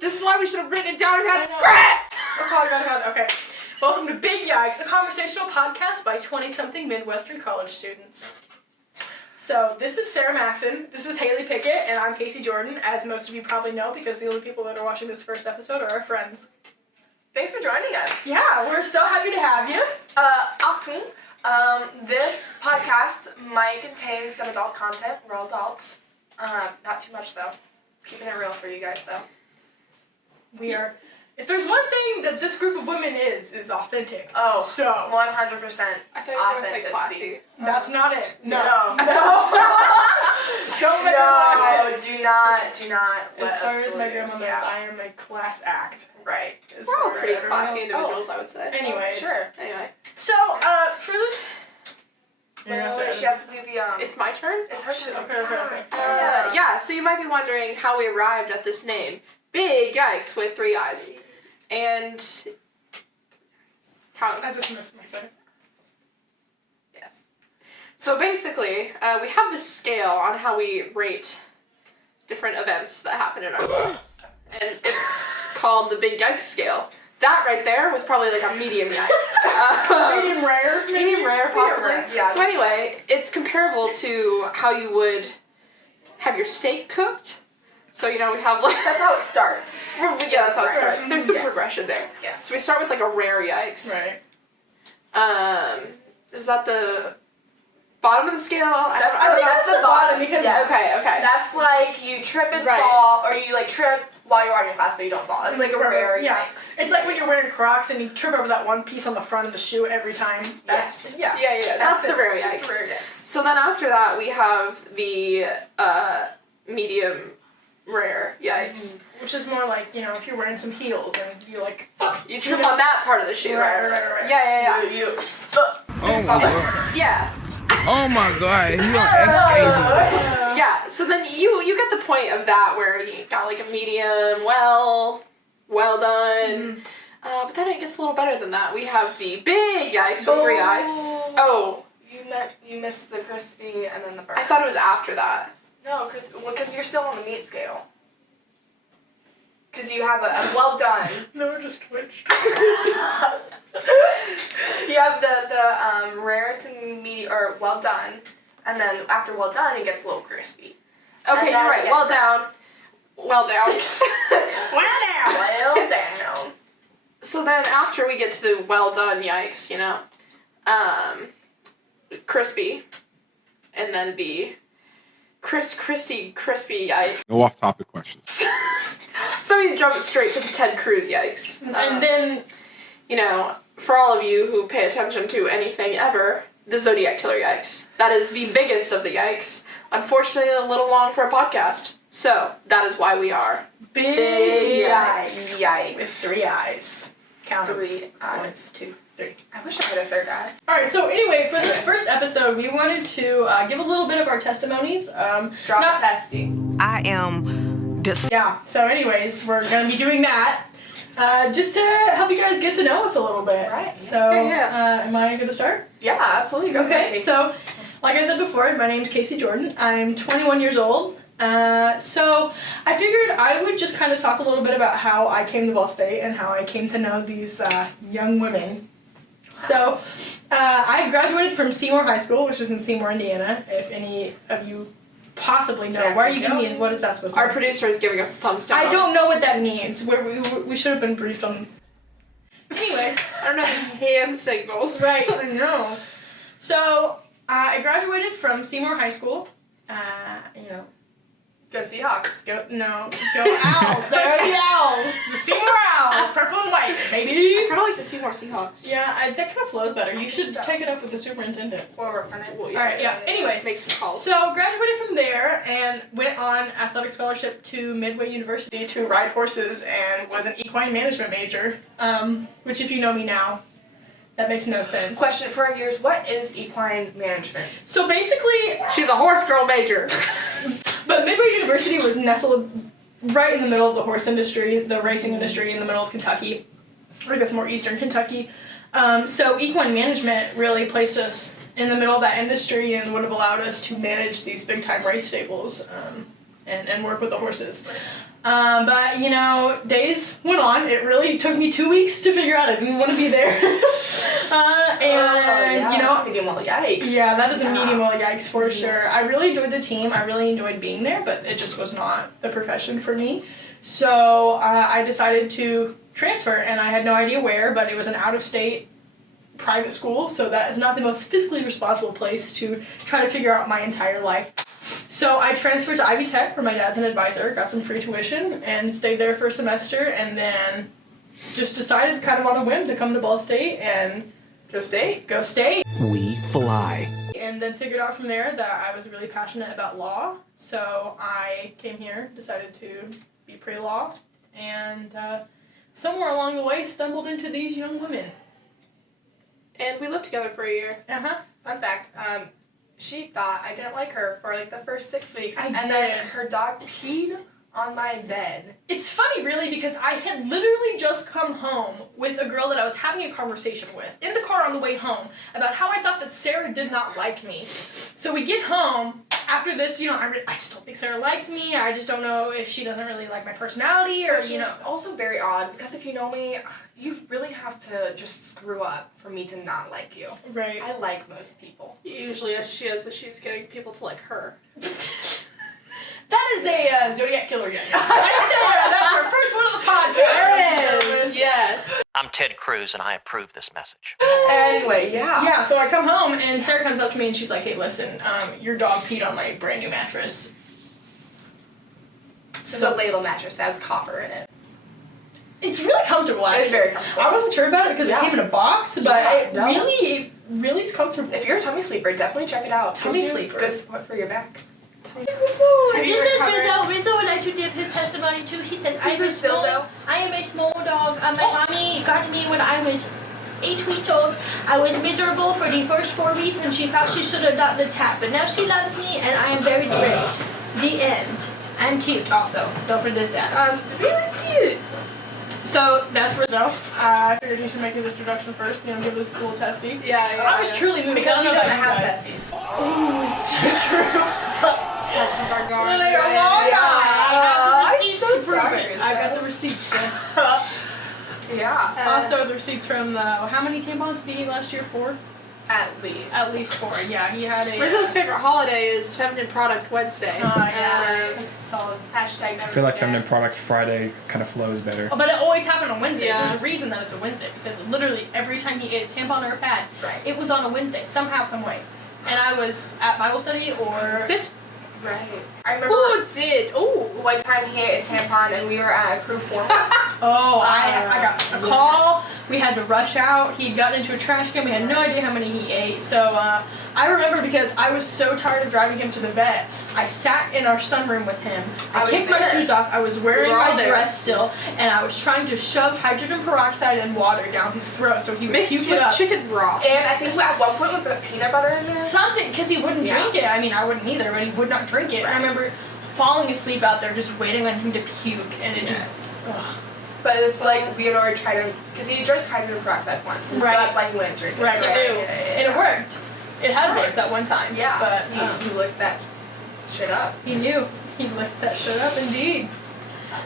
This is why we should have written it down and had scripts! Oh God. Okay. Welcome to BIIIG Yikes, a conversational podcast by 20-something Midwestern college students. So, this is Sarah Maxson, this is Haleigh Pickett, and I'm Casey Jordan, as most of you probably know because the only people that are watching this first episode are our friends. Thanks for joining us. Yeah, we're so happy to have you. Achtung. This podcast might contain some adult content. We're all adults. Not too much though. Keeping it real for you guys though. We are. If there's one thing that this group of women is authentic. Oh, so 100%. I thought you were going to say classy. That's not it. No. Don't make No, do not. As far as my grandma knows, I am a class act. Right. We're all pretty classy individuals, I would say. Anyways. Sure. Anyway. So, for this... She has to do the, It's my turn? It's her turn. Okay. Yeah, so you might be wondering how we arrived at this name. BIIIG Yikes with 3 eyes. And... Count. I just missed my second. Yes. So basically, we have this scale on how we rate different events that happen in our lives. And it's called the BIIIG Yikes scale. That right there was probably like a medium yikes. Medium rare? Medium rare, possibly. Medium rare, yeah. So anyway, it's comparable to how you would have your steak cooked. So, we have like... That's how it starts. Yeah, that's how it starts. There's some Yes. progression there. Yes. So we start with like a rare yikes. Right. Is that the bottom of the scale? That's the bottom because... Yeah, okay. That's like you trip and Right. fall, or you like trip while you're walking in class but you don't fall. It's like a rare Yeah. yikes. It's like when you're wearing Crocs and you trip over that one piece on the front of the shoe every time. That's... Yes. Yeah. That's the rare Just yikes. a rare yikes. So then after that, we have the medium rare yikes. Which is more like, if you're wearing some heels and you like... You trip on that part of the shoe. Right. Yeah. You. Oh my god. Yeah. Oh my god. He on X Yeah. So then you get the point of that where you got like a medium, well done. But then it gets a little better than that. We have the BIIIG Yikes with 3 eyes. Oh. You missed the crispy and then the burn. I thought it was after that. No, because you're still on the meat scale. Because you have a well done. No, it just twitched. You have the rare to medium or well done, and then after well done it gets a little crispy. Okay, And you're then right. it gets Well down. Well down. So then after we get to the well done yikes, crispy, and then the crispy yikes. No off-topic questions. So we jump straight to the Ted Cruz yikes. And then... For all of you who pay attention to anything ever, the Zodiac Killer yikes. That is the biggest of the yikes. Unfortunately, a little long for a podcast. So, that is why we are BIIIG Yikes. Yikes. With 3 eyes. Count 3 eyes. 1, 2, 3. I wish I had a third eye. Alright, so anyway, for this first episode, we wanted to give a little bit of our testimonies. Drop a testy. I am Yeah, so anyways, we're going to be doing that. Just to help you guys get to know us a little bit. Right. So, Yeah. am I going to start? Yeah, absolutely. Go ahead, Okay, Casey. so, like I said before, my name's Casey Jordan. I'm 21 years old. So, I figured I would just kind of talk a little bit about how I came to Ball State and how I came to know these young women. So, I graduated from Seymour High School, which is in Seymour, Indiana, if any of you possibly know. Why are you giving me, what is that supposed to Our mean? producer is giving us the thumbs down. I don't know what that means. We should have been briefed on... Anyways. I don't know these hand signals. Right, I know. So, I graduated from Seymour High School. Go Seahawks. Go Owls. There are the Owls. The Seymour Owls. Purple and white, I baby. kind of like the Seymour Seahawks. Yeah, that kind of flows better. You should take it up with the superintendent. Or work on it. Well, Alright, yeah. Anyways, make some calls. so graduated from there and went on athletic scholarship to Midway University to ride horses and was an equine management major. Which if you know me now, that makes no sense. Question for our viewers, what is equine management? So basically, She's a horse girl major. but Midway University was nestled right in the middle of the horse industry, the racing industry in the middle of Kentucky. I guess more eastern Kentucky. So equine management really placed us in the middle of that industry and would have allowed us to manage these big time race stables. and work with the horses. But, you know, days went on. It really took me 2 weeks to figure out I didn't want to be there. You know, medium well yikes. Yeah, that is a medium well yikes for sure. I really enjoyed the team. I really enjoyed being there, but it just was not the profession for me. So I decided to transfer, and I had no idea where, but it was an out-of-state private school, so that is not the most fiscally responsible place to try to figure out my entire life. So I transferred to Ivy Tech, where my dad's an advisor, got some free tuition, and stayed there for a semester, and then just decided kind of on a whim to come to Ball State and go state. We fly. And then figured out from there that I was really passionate about law, so I came here, decided to be pre-law, and somewhere along the way stumbled into these young women. And we lived together for a year. Fun fact, she thought I didn't like her for like the first 6 weeks. I and did. then her dog peed on my bed. It's funny, really, because I had literally just come home with a girl that I was having a conversation with in the car on the way home about how I thought that Sarah did not like me. So we get home. After this, you know, I just don't think Sarah likes me. I just don't know if she doesn't really like my personality or, Which you know. is also very odd, because if you know me, you really have to just screw up for me to not like you. Right. I like most people. Usually she has issues getting people to like her. That is a Zodiac killer gang. That's our first one of the podcast. There it is. Yes. I'm Ted Cruz, and I approve this message. Anyway, yeah. Yeah, so I come home, and Sarah comes up to me, and she's like, hey, listen, your dog peed on my brand new mattress. It's a Layla mattress that has copper in it. It's really comfortable, actually. It's very comfortable. I wasn't sure about it because it came in a box, but it really is comfortable. If you're a tummy sleeper, definitely check it out. Tummy Gives you sleeper. Good support for your back. Have This you is recovered? Rizzo. Rizzo would like to give his testimony too. He says, I Who's Dildo? am a small dog. My mommy got me when I was 8 weeks old. I was miserable for the first 4 weeks and she thought she should have got the tap. But now she loves me and I am very great. The end. And cute also. Don't forget that. Really cute. So that's Rizzo. I figured he should make his introduction first, you know, give us a little testy. Yeah. I was truly moved. Because I he don't know doesn't about have you guys. testes. Ooh, it's so true. Testes are gone. They are Yeah. long. I have the I'm receipts so to prove sorry, it. I've got Rizzo. the receipts, sis. Yeah. Also, the receipts from the, how many tampons did he eat last year? 4? At least. At least 4, yeah. He had a... Rizzo's favorite holiday is Feminine Product Wednesday. yeah. That's solid. Hashtag never I feel like forget. Feminine Product Friday kind of flows better. Oh, but it always happened on Wednesdays. Yeah. There's a reason that it's a Wednesday, because literally every time he ate a tampon or a pad, Right. it was on a Wednesday, somehow, some way. And I was at Bible study or... Sit. Right. I remember Ooh, sit. Ooh. one time he ate a tampon and we were at a crew formal. Oh, I got a call. We had to rush out. He'd gotten into a trash can. We had no idea how many he ate. So I remember because I was so tired of driving him to the vet, I sat in our sunroom with him. I was kicked my there. shoes off. I was wearing We were all my there. dress still, and I was trying to shove hydrogen peroxide and water down his throat so he would Mixed puke it with up. chicken broth. And I think at one point we put peanut butter in there. Something, because he wouldn't Yeah. drink it. I mean, I wouldn't either, but he would not drink it. I remember falling asleep out there just waiting on him to puke, and it just... Ugh. But it's like Theodore tried to, because he drank hydrogen peroxide once. And Right. So that's why he wouldn't drink it. Right, right. And it worked. It had worked that one time. Yeah. But he licked that shit up. he knew. He licked that shit up, indeed.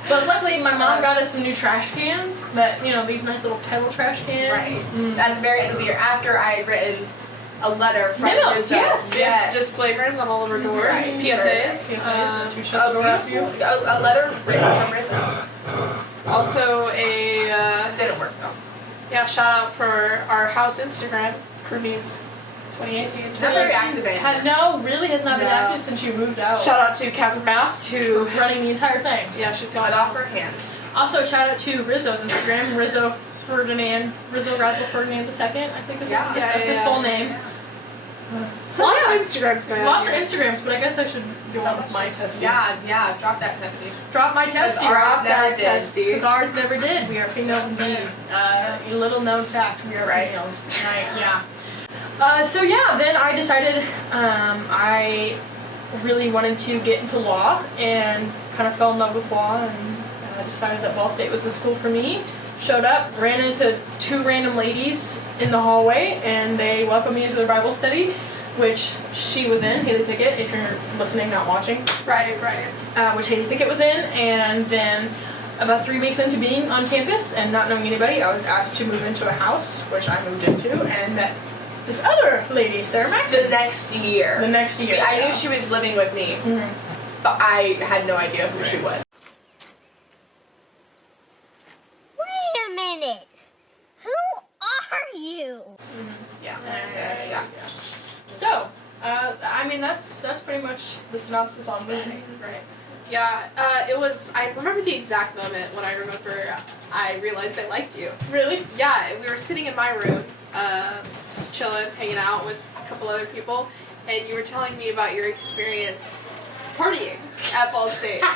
But luckily, my mom got us some new trash cans. That, you know, these nice little kettle trash cans. Right. Mm. At the very end of the year, after I had written a letter from Memos, Rizzo. yes. Yes. Disclaimers on all of our doors. Right. PSAs. PSAs, to shut the door after you. A letter written from Rizzo. Also a Didn't work though. shout out for our house Instagram, Kroomies 2018. Not very active anymore. Really has not been No. active since you moved out. Shout out to Catherine Mast who Running the entire thing. she's Got gone off her hands. Also, shout out to Rizzo's Instagram, Rizzo Razzle Ferdinand II, I think is Yeah. what that's his full name. A lot of Instagrams going on Lots of here. Instagrams, but I guess I should go on with my testy. Yeah, drop that testy. Drop my testy. Because ours Drop never that did. testy. Because ours never did. We are females indeed. A little known fact, we are Right. females. Right, yeah. So yeah, then I decided I really wanted to get into law and kind of fell in love with law and decided that Ball State was the school for me. Showed up, ran into 2 random ladies in the hallway, and they welcomed me into their Bible study. which she was in, Haleigh Pickett, if you're listening, not watching. Right. Which Haleigh Pickett was in, and then about 3 weeks into being on campus and not knowing anybody, I was asked to move into a house, which I moved into, and met this other lady, Sarah Maxson. The next year. The next year. I knew she was living with me, but I had no idea who she was. Wait a minute. Who are you? Yeah. So, I mean, that's pretty much the synopsis on me. Right. Yeah, it was, I remember the exact moment when I realized I liked you. Really? Yeah, we were sitting in my room, just chilling, hanging out with a couple other people, and you were telling me about your experience partying at Ball State. And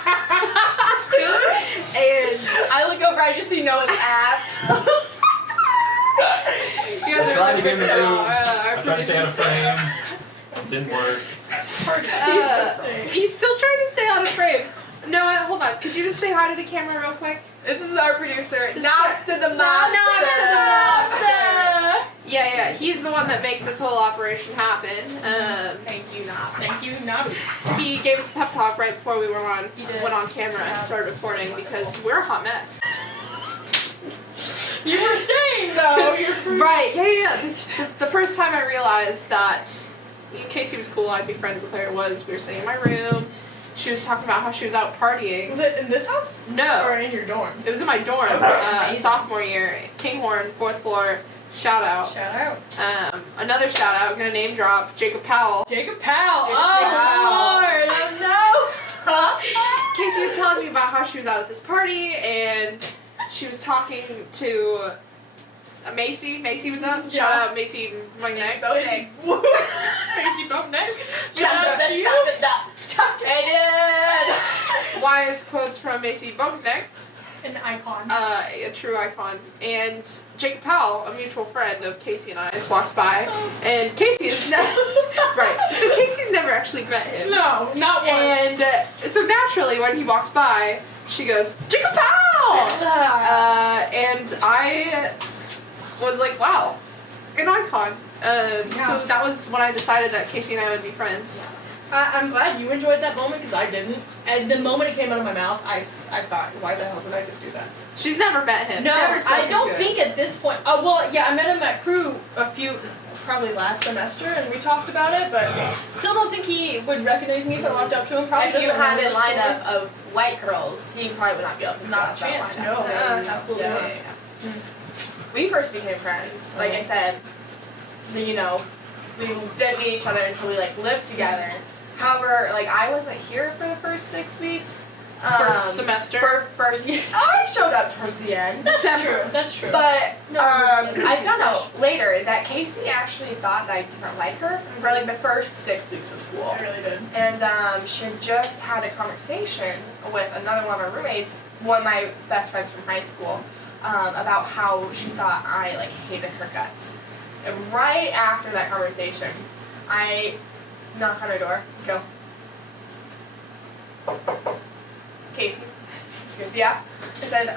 I look over, I just see Noah's ass. you guys Glad are you gave me our I tried to stay out of frame. Didn't work. He's still trying to stay out of frame. Noah, hold on. Could you just say hi to the camera real quick? This is our producer. Nods to the Yeah. He's the one that makes this whole operation happen. Thank you, Nob. Thank you, Nobbe. He gave us a pep talk right before we went on did. camera and started recording because we're a hot mess. You were saying, though. Right. Yeah. The first time I realized that Casey was cool, I'd be friends with her, was we were sitting in my room. She was talking about how she was out partying. Was it in this house? No. Or in your dorm? It was in my dorm, Amazing. sophomore year, Kinghorn, 4th floor. Shout out. Shout out. Another shout out. I'm gonna name drop Jacob Powell. Jacob Powell. Jacob Lord. Oh, no. Casey was telling me about how she was out at this party and she was talking to Macy. Macy was up. Shout out Macy Magneck. Macy Bobneck. Shout out to you. Wise quotes from Macy Magneck. An icon. A true icon. And Jacob Powell, a mutual friend of Casey and I, just walks by, and Casey is right. So Casey's never actually met him. No, not once. And so naturally, when he walks by, she goes, Jacob Powell! And I was like, wow, an icon. So that was when I decided that Casey and I would be friends. I'm glad you enjoyed that moment because I didn't. And the moment it came out of my mouth, I thought, why the hell did I just do that? She's never met him. No, never I don't think at this point. Well, yeah, I met him at Crew probably last semester, and we talked about it, but still don't think he would recognize me if I walked up to him. Probably If you doesn't had a remember the lineup story. of white girls, he probably would not be able to Not a fill out chance, that no. lineup. Absolutely Yeah, not. yeah, yeah. We first became friends. Like I said, we didn't meet each other until we lived together. However, I wasn't here for the first 6 weeks. First semester. First. I showed up towards the end. That's true. That's true. But No, I found out later that Casey actually thought that I didn't like her for the first 6 weeks of school. I really did. And she had just had a conversation with another one of our roommates, one of my best friends from high school, about how she thought I hated her guts. And right after that conversation, I knock on her door. Go. Casey. She goes, yeah. I said,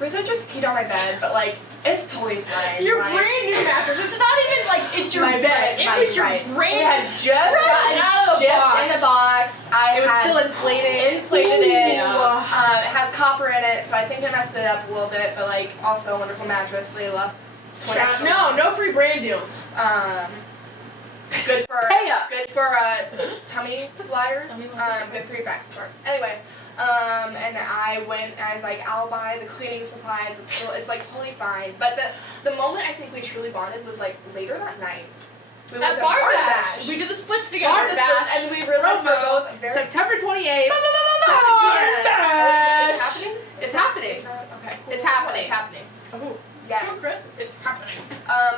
Risa just peed on my bed, but it's totally fine. Your brand new mattress. It's not even it's your bed. It was your It brand had just fresh gotten out of the shipped box. in the box. It was still inflated. Inflated it. Yeah. It has copper in it, so I think I messed it up a little bit. But also a wonderful mattress, Layla. No free brand deals. Good for Pay-ups. good for tummy flyers. Good for your back support. Anyway, and I went. I was like, I'll buy the cleaning supplies. It's totally fine. But the moment I think we truly bonded was later that night. We went At to Bar Bar Bash. Bash. We did the splits together. Bar Bash, and we realized we're both very. September 28th. Bar 7 p.m. Bash. It's happening. It's happening. It's not, okay. Cool. It's happening. It's happening. Oh, Yes. so aggressive. It's happening.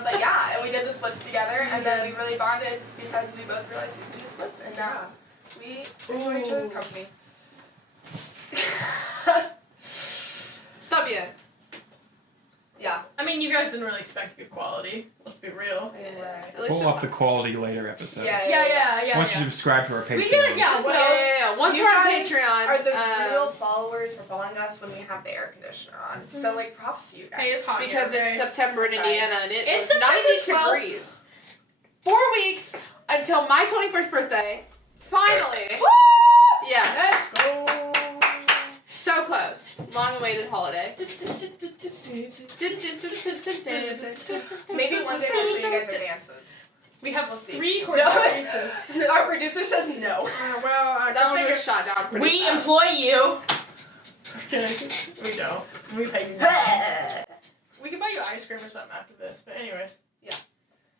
But yeah, and we did the splits together, and then we really bonded because we both realized we could do splits, and now we enjoy each other's company. Stop bien. Yeah. I mean, you guys didn't really expect good quality. Let's be real. At least We'll it's up the quality later episodes. Yeah. Once you subscribe to our Patreon. We get it, yeah. yeah. Once You we're on guys Patreon, are the real followers for following us when we have the air conditioner on. So props to you guys. Hey, it's hot because here, it's okay? September in Sorry. Indiana and It's it's 90 September 12th. degrees. 4 weeks until my 21st birthday. Finally. Yeah. Let's go. So close. Long-awaited holiday. Maybe one day we'll show you guys our dances. We have We'll see. 3 choreographies. Our producer says no. Well, That one was shot down pretty We fast. employ you. we don't. We pay you. We can buy you ice cream or something after this. But anyways.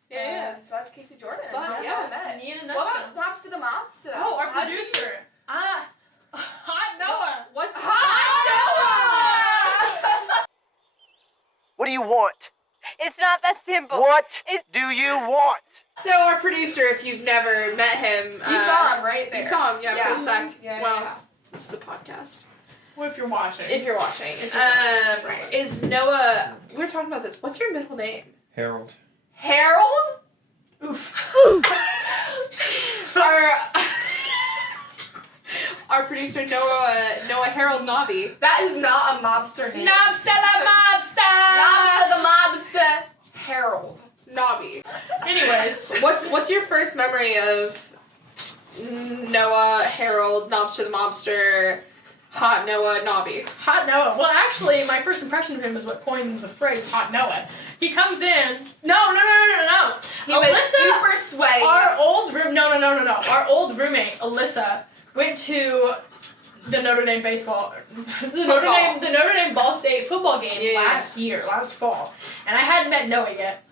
Yeah. So that's Casey Jordan. So that- yeah, Me and What about Mops to the Mops? Oh, our How do you- producer. Hot Noah. What's What do you want? It's not that simple. What do you want? So our producer, if you've never met him, You saw him right there. You saw him, yeah, for a sec. Yeah, well, yeah. this is a podcast. Well, if you're watching. If you're watching, If you're watching, right. Is Noah? We were talking about this. What's your middle name? Harold. Harold? Oof. Our producer Noah Harold Nobbe. That is not a mobster name. Mobster the mobster. Mobster the mobster. Harold. Nobbe. Anyways. What's your first memory of Noah Harold Nobster the Mobster? Hot Noah Nobbe. Hot Noah. Well, actually, my first impression of him is what coined the phrase Hot Noah. He comes in. No. He was super sweaty. Our old room. No. Our old roommate, Alyssa, went to the Notre Dame Notre Dame Ball State football game last fall, and I hadn't met Noah yet,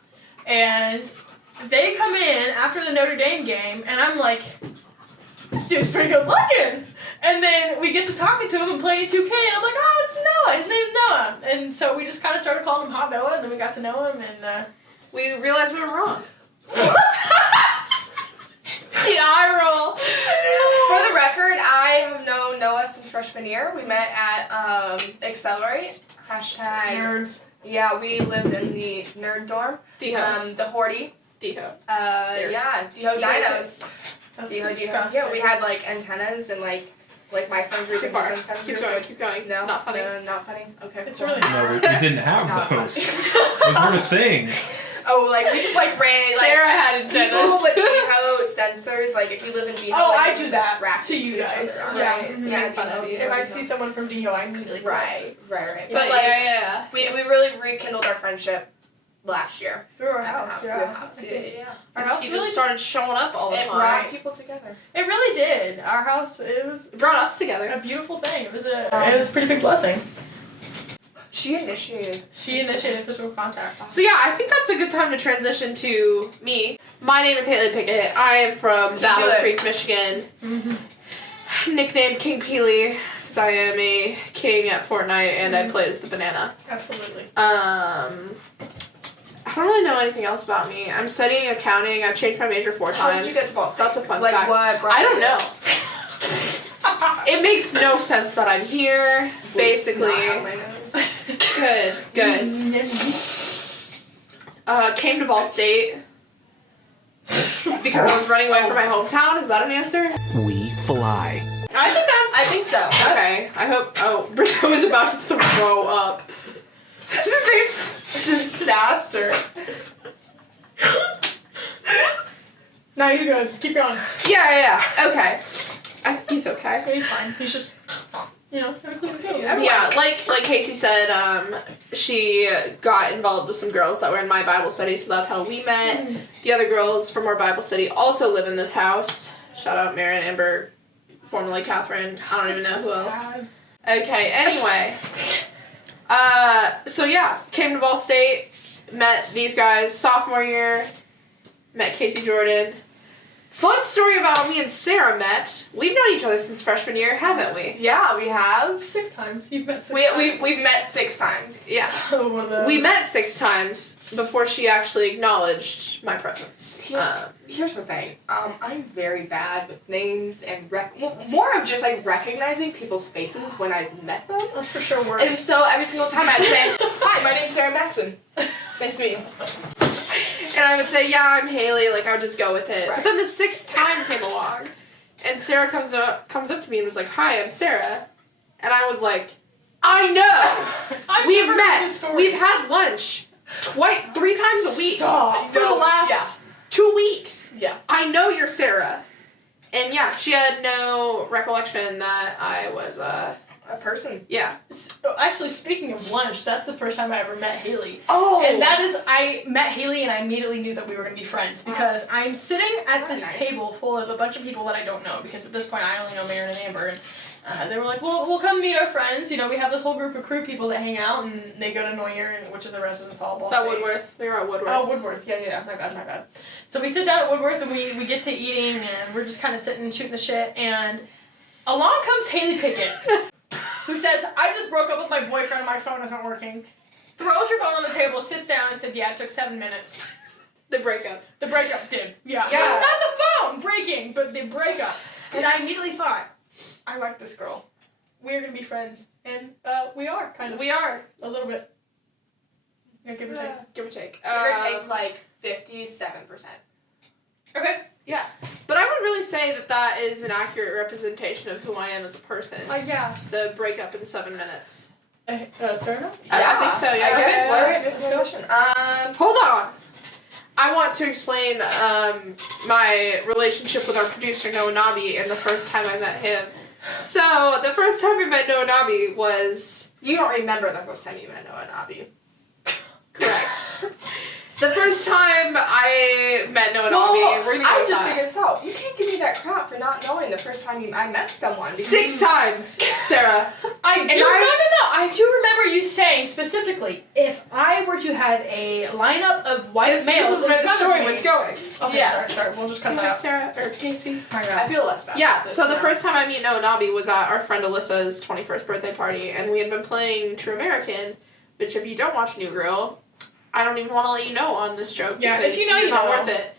and they come in after the Notre Dame game, and I'm like, this dude's pretty good looking. And then we get to talking to him and playing 2K, and I'm like, oh, it's Noah. His name's Noah. And so we just kind of started calling him Hot Noah, and then we got to know him, and we realized we were wrong. The eye roll. For the record, I have known Noah since freshman year. We met at Accelerate. Hashtag nerds. Yeah, we lived in the nerd dorm. D-Ho. The Horty. D-Ho. Yeah, D-Ho Dinos. That's D-Ho. disgusting. Yeah, we had like antennas and like my friend group. Too and far. his antennas. Keep going. No, Not funny. No, not funny. Okay. It's cool. really No, we didn't have Not those. funny. Those weren't a thing. Oh, like we just like ran like Sarah had people antennas. with DHO sensors. Like if you live in DHO, Oh, like, I you do just that track to you each guys. other, Yeah, right? mhm. Yeah, Make fun of you. If I see someone from DO, I immediately call. Right. But But like yeah. we really rekindled our friendship last year. Through our At the house, through yeah. the house. Yeah. Our He house just really started showing up all the It time. brought people together. It really did. Our house, it was It brought us a together. beautiful thing. It was a pretty big blessing. She initiated. She initiated physical contact. So yeah, I think that's a good time to transition to me. My name is Haleigh Pickett. I am from Battle it. Creek, Michigan. Mm-hmm. Nicknamed King Peely because I am a king at Fortnite and I play as the banana. Absolutely. I don't really know anything else about me. I'm studying accounting. I've changed my major 4 How times. did you get to Ball State? That's a fun Like fact. what? I don't know. It makes no sense that I'm here. Basically, good. Came to Ball State because I was running away from my hometown. Is that an answer? We fly. I think so. Okay. I hope. Oh, Britta was about to throw up. This is a disaster. No, you're good. Keep going. Yeah. Okay. I think he's okay. He's fine. He's just, everything. Yeah, like Casey said, she got involved with some girls that were in my Bible study, so that's how we met. The other girls from our Bible study also live in this house. Shout out Marin, Amber, formerly Catherine. I don't even know who else. Sad. Okay, anyway. So yeah, came to Ball State, met these guys sophomore year, met Casey Jordan. Fun story about me and Sarah met. We've known each other since freshman year, haven't we? Yeah, we have. 6 times. You've met 6 We've times. met 6 times. Yeah. One of those. We met 6 times before she actually acknowledged my presence. Here's the thing. I'm very bad with names and more of just like recognizing people's faces when I've met them. That's for sure worse. And so every single time I'd say, "Hi, my name's Sarah Maxson. Nice to meet you." And I would say, yeah, I'm Haleigh, like I would just go with it. Right. But then the 6th time came along, and Sarah comes up to me and was like, "Hi, I'm Sarah," and I was like, "I know. I've We've never heard this met. story. We've had lunch 3 times a week Stop. for the last Yeah. 2 weeks. Yeah. I know you're Sarah. And yeah, she had no recollection that I was, A person. yeah. Actually, speaking of lunch, that's the first time I ever met Haleigh. Oh. And that is, I met Haleigh and I immediately knew that we were going to be friends because I'm sitting at this nice. table full of a bunch of people that I don't know because at this point I only know Marin and Amber. And they were like, well, we'll come meet our friends. You know, we have this whole group of crew people that hang out and they go to Noyer, which is a residence hall. Ball Is that State. Woodworth? We were at Woodworth. Oh, Woodworth. Yeah. My bad. So we sit down at Woodworth and we get to eating and we're just kind of sitting and shooting the shit. And along comes Haleigh Pickett, who says, I just broke up with my boyfriend and my phone isn't working. Throws her phone on the table, sits down and said, yeah, it took 7 minutes. The breakup. The breakup did. Yeah. Yeah. Not the phone breaking, but the breakup. And I immediately thought, I like this girl. We're going to be friends. And we are, kind of. We are. A little bit. Yeah, give or take. Give or take. Give or take like 57%. Okay, yeah. But I would really say that is an accurate representation of who I am as a person. Yeah. The breakup in 7 minutes. Sarah? I think so, yeah. I guess. Okay. Good question. Hold on. I want to explain my relationship with our producer, Noah Nobbe, and the first time I met him. So, the first time I met Noah Nobbe was... You don't remember the first time you met Noah Nobbe. Correct. The first time I met Noah Nobbe, we're gonna go I with just that. figured this out. You can't give me that crap for not knowing the first time I met someone. 6 times, Sarah. I do remember you saying specifically, if I were to have a lineup of white This males is where in the front of story me- was going. Okay, Yeah. sorry, we'll just cut that out. Sarah, or Casey. I feel less bad. Yeah, so the first time I met Noah Nobbe was at our friend Alyssa's 21st birthday party, and we had been playing True American, which if you don't watch New Girl, I don't even want to let you know on this joke. Yeah, because if you know, you it's not know. worth it.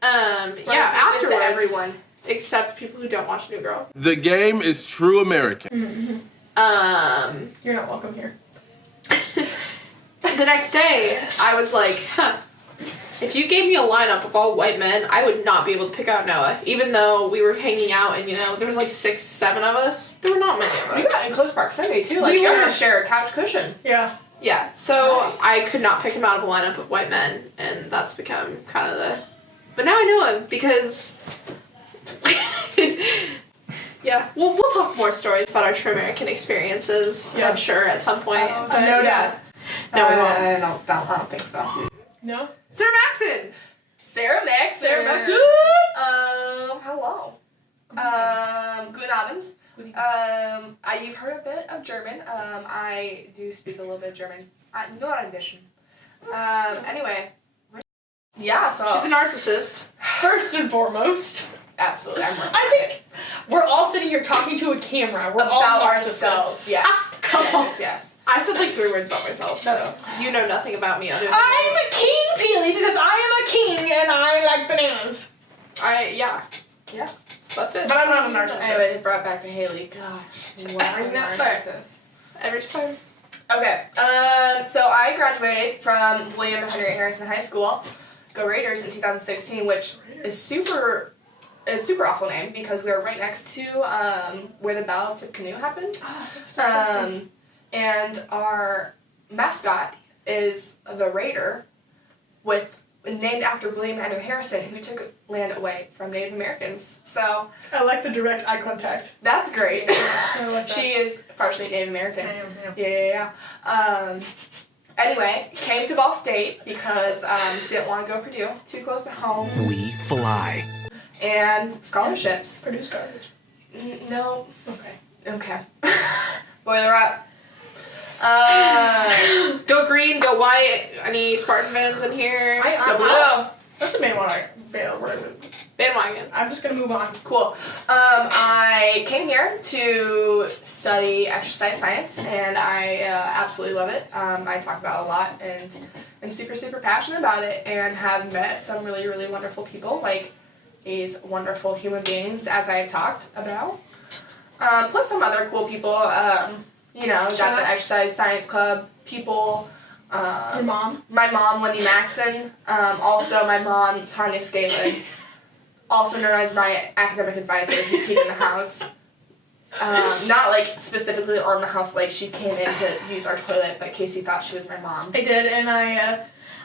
Afterwards, To everyone. except people who don't watch New Girl. The game is True American. You're not welcome here. The next day, I was like, if you gave me a lineup of all white men, I would not be able to pick out Noah. Even though we were hanging out and, there was like 6, 7 of us. There were not many of us. We got in close proximity too. Like We you were. had to share a couch cushion. Yeah. Yeah, so I could not pick him out of a lineup of white men, and that's become kind of the... But now I know him, because... yeah, we'll talk more stories about our True American experiences, Yeah. I'm sure, at some point. but no yeah. doubt. No, we won't. I don't think so. No? Sarah Maxson! Sarah Maxson. Sarah Maxson. Hello. Guten Abend. You've heard a bit of German. I do speak a little bit of German. Not ein bisschen. Anyway. Yeah, so. She's a narcissist. First and foremost, Absolutely. I think we're all sitting here talking to a camera. We're all About narcissists. ourselves. Yes. Come on. Yes. I said like 3 words about myself, so you know nothing about me other than... I'm a king, Peely, because I am a king and I like bananas. Yeah. That's it. But I'm not a narcissist. Anyway, brought back to Haleigh. Gosh. Wow. Narcissist. Every time. Okay, so I graduated from William Henry Harrison High School, Go Raiders, in 2016, which is super awful name because we are right next to where the Battle of Tippecanoe happened. And our mascot is the Raider, named after William Henry Harrison, who took land away from Native Americans. So I like the direct eye contact. that's great. I like that. She is partially Native American. I am, Yeah. Anyway, came to Ball State because didn't want to go Purdue, too close to home, We fly. and scholarships. Produce garbage. No. Okay. Boiler up. Go green, go white. Any Spartan fans in here? Go blue. That's a bandwagon. Bandwagon. I'm just gonna move on. Cool. I came here to study exercise science, and I absolutely love it. I talk about it a lot, and I'm super, super passionate about it, and have met some really, really wonderful people, like these wonderful human beings, as I've talked about. Plus some other cool people, got the exercise science club people. Your mom? My mom, Wendy Maxson. Also my mom, Tanya Skalin. Also known as my academic advisor who peed in the house. Not like specifically on the house, like she came in to use our toilet, but Casey thought she was my mom. I did, and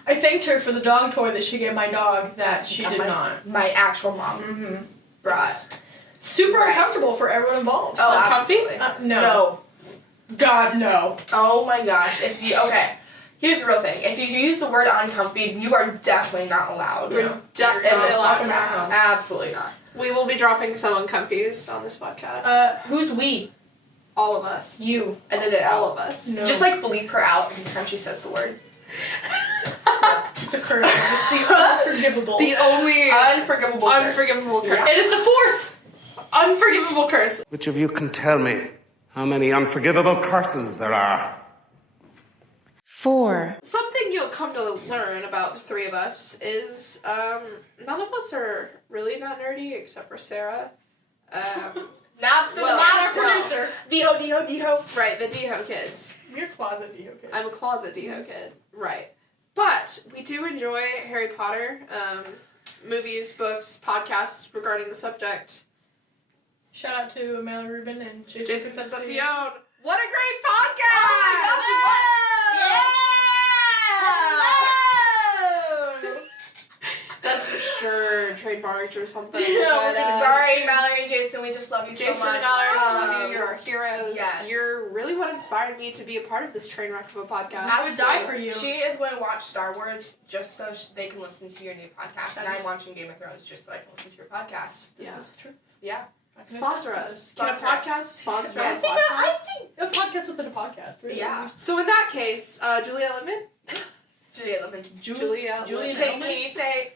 I thanked her for the dog toy that she gave my dog that she did my, not. My actual mom brought. Super uncomfortable for everyone involved. Oh, Uncomfy? absolutely. No. God, no. Oh my gosh. Here's the real thing. If you use the word uncomfy, you are definitely not allowed. We're definitely allowed in our house. Absolutely not. We will be dropping some uncomfies on this podcast. Who's we? All of us. You. Edit it out. All of us. No. Just like bleep her out every time she says the word. It's a curse. It's the unforgivable. The only unforgivable curse. Yeah. It is the fourth unforgivable curse. Which of you can tell me how many unforgivable curses there are? 4. Something you'll come to learn about the three of us is none of us are really that nerdy except for Sarah. Not our producer. Diho. Right, the Diho kids. You're closet Diho kids. I'm a closet Diho kid. Right. But we do enjoy Harry Potter, movies, books, podcasts regarding the subject. Shout out to Amanda Rubin and Jason Concepcion. What a great podcast! Oh my gosh, That's for sure trademarked or something. Yeah, but, sorry, Mallory and Jason, we just love you Jason so much. and Mallory, we love you. You're our heroes. Yes. You're really what inspired me to be a part of this train wreck of a podcast. I would die for you. She is going to watch Star Wars just so they can listen to your new podcast, and I'm watching Game of Thrones just so I can listen to your podcast. Yeah. This is true. Yeah. Sponsor us. Can a Sponsor us. podcast sponsor I a think podcast? a podcast within a podcast. Really. Yeah. So in that case, Juliet Lemon? Juliet Lemon. Juliet Julian Lemon. Can you say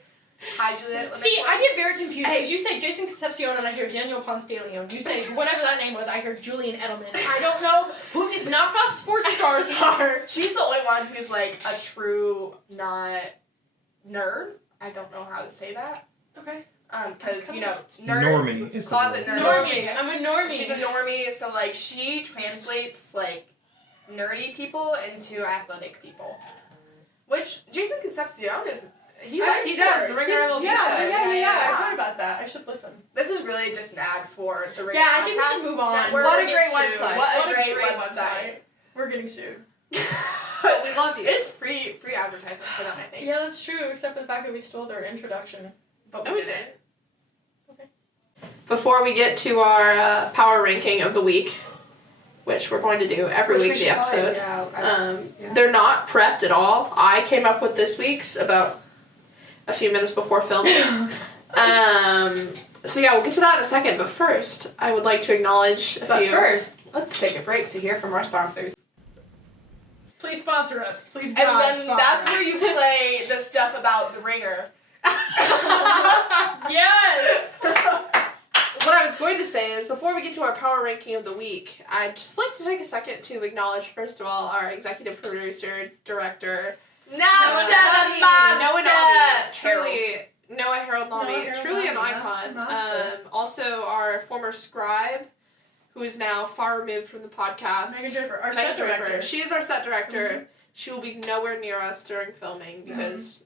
hi, Juliet Lemon? See, I get very confused because you say Jason Concepcion and I hear Daniel Ponce de Leon. You say whatever that name was, I hear Julian Edelman. I don't know who these knockoff sports stars are. She's the only one who's like a true not nerd. I don't know how to say that. Okay. Because nerds, Normie is the closet word. nerd. Normie. I'm a normie. She's a normie, so like she translates like nerdy people into athletic people. Which Jason Concepcion is. He does. The Ringer LLB show. Yeah. I heard about that. I should listen. This is really just an ad for the Ringer. Yeah, I think we should move on. Network. What a great website. What a great website. We're getting sued. We love you. It's free advertisement for them, I think. Yeah, that's true, except for the fact that we stole their introduction. But No, we we didn't. didn't. Before we get to our power ranking of the week, which we're going to do every week the episode, they're not prepped at all. I came up with this week's about a few minutes before filming. So yeah, we'll get to that in a second, but first, I would like to acknowledge a few... But first, let's take a break to hear from our sponsors. Please sponsor us. Please, And God, then sponsor that's us. where you play the stuff about the Ringer. Yes! What I was going to say is, before we get to our power ranking of the week, I'd just like to take a second to acknowledge, first of all, our executive producer, director, Noah Nobbe. Truly, Noah Harold Nobbe. Truly an icon. Also, our former scribe, who is now far removed from the podcast. Megan Draper, our Megan set Draper. director. She is our set director. Mm-hmm. She will be nowhere near us during filming because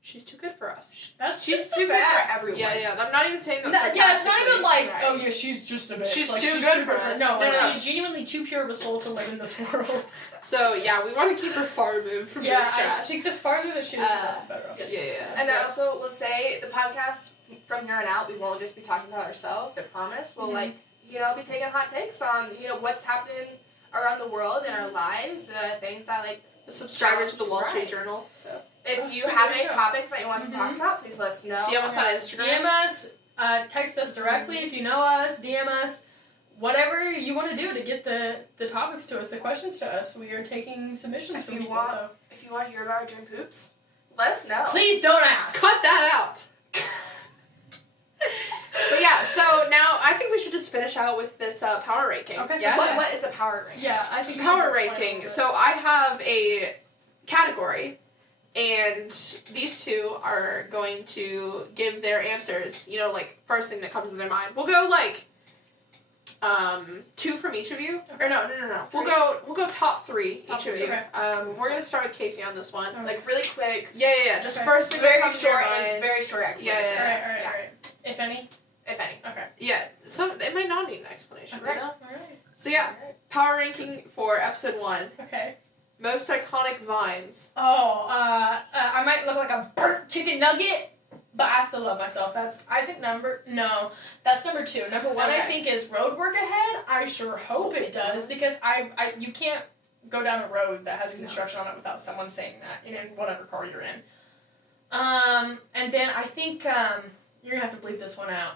she's too good for us. She's too good for everyone. Yeah. I'm not even saying that Yeah, it's not even like, Right. oh yeah, she's just a bitch. She's like, too good for us. No, No. she's genuinely too pure of a soul to live in this world. So yeah, we want to keep her far removed from this I trash. think the farther that she is, the better off. Yeah. And I also will say, the podcast, from here on out, we won't just be talking about ourselves, I promise. We'll be taking hot takes on, what's happening around the world in our lives, things that a subscriber to the Wall Street Journal. So if you have any topics that you want us to talk about, please let us know. DM us on Instagram. DM us, text us directly if you know us, DM us, whatever you want to do to get the topics to us, the questions to us. We are taking submissions from people. If you want to hear about our dream poops, let us know. Please don't ask. Cut that out. But yeah, so now I think we should just finish out with this power ranking. Okay. Yeah. What is a power ranking? Yeah, I think Power ranking. So I have a category, and these two are going to give their answers. First thing that comes to their mind. We'll go two from each of you. Or no. We'll go top three each of you. Okay. We're gonna start with Casey on this one. Really quick. Yeah. Just Okay. first thing Very that comes short to your mind. and very short explanation. Yeah. All right. If any. If any. Okay. Yeah, it might not need an explanation, Okay. you know? Alright. So yeah, power ranking for episode 1. Okay. Most iconic vines. Oh, I might look like a burnt chicken nugget, but I still love myself. That's number 2. Number 1, Okay. I think, is road work ahead. I sure hope it does, because you can't go down a road that has construction on it without someone saying that in whatever car you're in. And then I think you're gonna have to bleep this one out.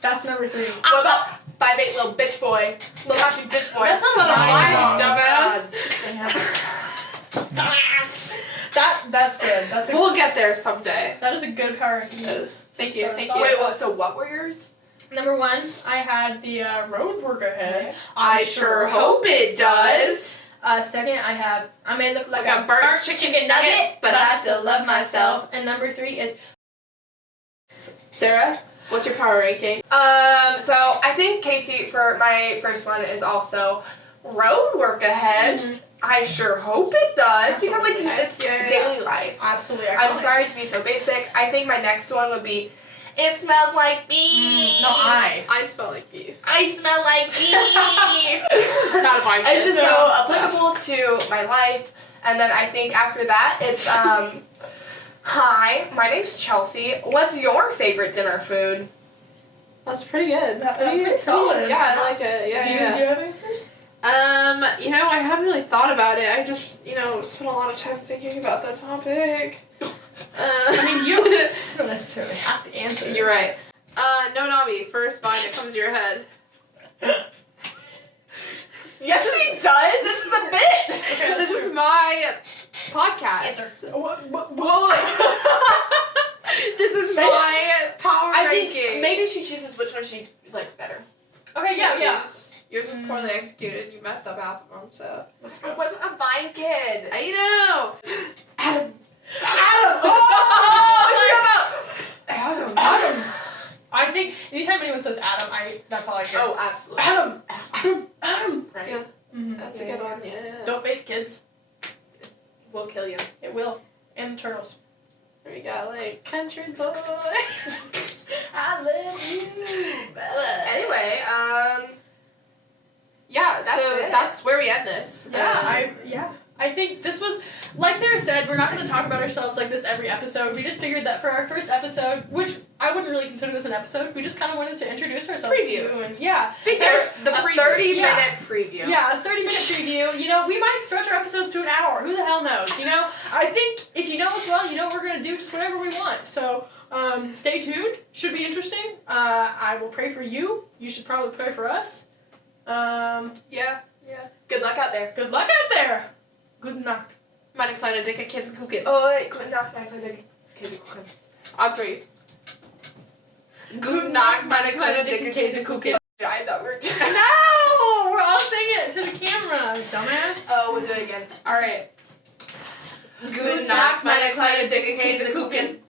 That's number 3. What about 5'8" little bitch boy? Little happy bitch boy. That's not a vine, dumbass. That's good. We'll get there someday. That is a good power ranking. Yes. Thank So you. sorry. Thank you. Wait, well, so what were yours? Number 1, I had the road work ahead. I sure hope it does. Second, I may look like Like a burnt chicken nugget, but I still love myself. And number 3 is Sarah, what's your power ranking? So I think Casey, for my first one, is also road work ahead. Mm-hmm. I sure hope it does, because like Okay. it's Yeah. daily life. absolutely I'm iconic. sorry to be so basic. I think my next one would be, it smells like beef. No, I smell like beef. I smell like beef. Not a vine. It's just No. so applicable to my life. And then I think after that, it's hi, my name's Chelsea. What's your favorite dinner food? That's pretty good. Pretty solid. Yeah, I like it. Yeah, Do you have answers? I hadn't really thought about it. I just, spent a lot of time thinking about that topic. I mean, you don't necessarily have to answer. You're right. Noah Nobbe, first vine that comes to your head. Yes, he does. This is a bit. This is my podcast. Answer. What? This is my power I ranking. think maybe she chooses which one she likes better. Okay, yeah. Yours was poorly executed. You messed up half of them, so let's I go. wasn't a Vine kid. I know. Adam. Adam. I think anytime anyone says Adam, that's all I hear. Oh, absolutely. Adam. Right. Yeah. Mhm. That's a good one. Yeah. Don't bake, kids. We'll kill you. It will. And turtles. There we go. Like country boy. I love you. Anyway, Yeah. That's so it. that's where we end this. I think this was, like Sarah said, we're not going to talk about ourselves like this every episode. We just figured that for our first episode, which I wouldn't really consider this an episode, we just kind of wanted to introduce ourselves to Preview. you. And yeah. Because the a preview. 30-minute preview. Yeah, a 30-minute preview. We might stretch our episodes to an hour. Who the hell knows? I think if you know us well, you know what we're going to do, just whatever we want. So, stay tuned. Should be interesting. I will pray for you. You should probably pray for us. Yeah. Good luck out there. Good luck out there. Good night. Meine kleine dicke Käsekuchen. Oi, guten Nacht, mein kleiner Käsekuchen. On 3. Guten Nacht, meine kleine dicke Käsekuchen. I thought we were doing No! We're all singing it to the camera, dumbass. Oh, we'll do it again. Alright. Guten Nacht, meine kleine dicke Käsekuchen.